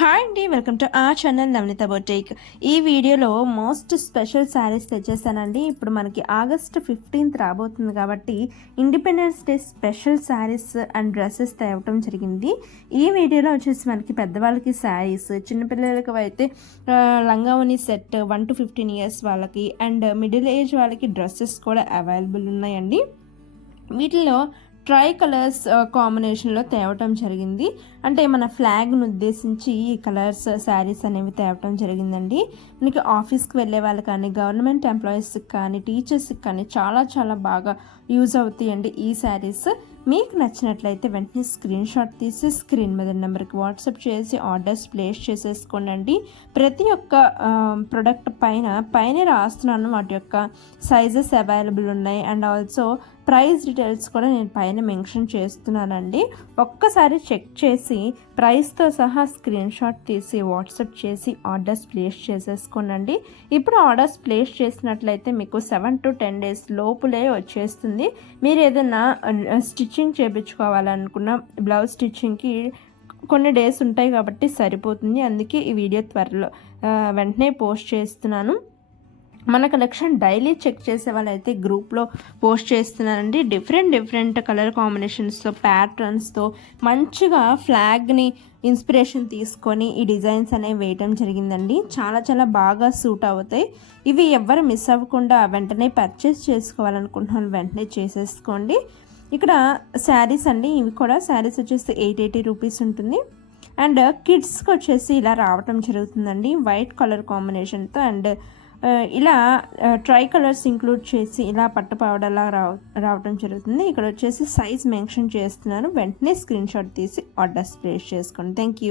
Hi అండి, welcome to ఆ channel నవనీత బొటేక్. ఈ వీడియోలో మోస్ట్ స్పెషల్ శారీస్ తెచ్చేసానండి. ఇప్పుడు మనకి ఆగస్ట్ 15th రాబోతుంది కాబట్టి independence day special saris and dresses తేవటం జరిగింది. ఈ వీడియోలో వచ్చేసి మనకి పెద్దవాళ్ళకి శారీస్, చిన్నపిల్లలకి అయితే లంగావని సెట్ 1 to 15 years వాళ్ళకి అండ్ మిడిల్ ఏజ్ వాళ్ళకి డ్రెస్సెస్ కూడా అవైలబుల్ ఉన్నాయండి. వీటిలో ట్రై కలర్స్ కాంబినేషన్లో తేవటం జరిగింది. అంటే మన ఫ్లాగ్ను ఉద్దేశించి ఈ కలర్స్ శారీస్ అనేవి తేవటం జరిగిందండి. మనకి ఆఫీస్కి వెళ్ళే వాళ్ళు కానీ, గవర్నమెంట్ ఎంప్లాయీస్కి కానీ, టీచర్స్కి కానీ చాలా చాలా బాగా యూజ్ అవుతాయండి ఈ శారీస్. మీకు నచ్చినట్లయితే వెంటనే స్క్రీన్ షాట్ తీసి స్క్రీన్ మీద నెంబర్కి వాట్సాప్ చేసి ఆర్డర్స్ ప్లేస్ చేసేసుకోండి. ప్రతి ఒక్క ప్రొడక్ట్ పైన రాస్తున్నాను వాటి యొక్క సైజెస్ అవైలబుల్ ఉన్నాయి అండ్ ఆల్సో ప్రైస్ డీటెయిల్స్ కూడా నేను పైన మెన్షన్ చేస్తున్నానండి. ఒక్కసారి చెక్ చేసి ప్రైస్తో సహా స్క్రీన్ షాట్ తీసి వాట్సాప్ చేసి ఆర్డర్స్ ప్లేస్ చేసేసుకోనండి. ఇప్పుడు ఆర్డర్స్ ప్లేస్ చేసినట్లయితే మీకు 7 to 10 days లోపులే వచ్చేస్తుంది. మీరు ఏదైనా స్టిచ్చింగ్ చేయించుకోవాలనుకున్న బ్లౌజ్ స్టిచ్చింగ్కి కొన్ని డేస్ ఉంటాయి కాబట్టి సరిపోతుంది. అందుకే ఈ వీడియో త్వరలో వెంటనే పోస్ట్ చేస్తున్నాను. మన కలెక్షన్ డైలీ చెక్ చేసే వాళ్ళైతే గ్రూప్లో పోస్ట్ చేస్తున్నానండి. డిఫరెంట్ కలర్ కాంబినేషన్స్తో, ప్యాటర్న్స్తో మంచిగా ఫ్లాగ్ని ఇన్స్పిరేషన్ తీసుకొని ఈ డిజైన్స్ అనేవి వేయటం జరిగిందండి. చాలా చాలా బాగా సూట్ అవుతాయి. ఇవి ఎవ్వరు మిస్ అవ్వకుండా వెంటనే పర్చేస్ చేసుకోవాలనుకుంటున్నాను వెంటనే చేసేసుకోండి. ఇక్కడ శారీస్ అండి, ఇవి కూడా శారీస్ వచ్చేసి 880 రూపీస్ ఉంటుంది. అండ్ కిడ్స్కి వచ్చేసి ఇలా రావటం జరుగుతుందండి, వైట్ కలర్ కాంబినేషన్తో. అండ్ ఇలా ట్రై కలర్స్ ఇంక్లూడ్ చేసి ఇలా పట్టుపావడలా రావటం జరుగుతుంది. ఇక్కడ వచ్చేసి సైజ్ మెన్షన్ చేస్తున్నాను. వెంటనే స్క్రీన్ షాట్ తీసి ఆర్డర్స్ ప్లేస్ చేసుకోండి. Thank you.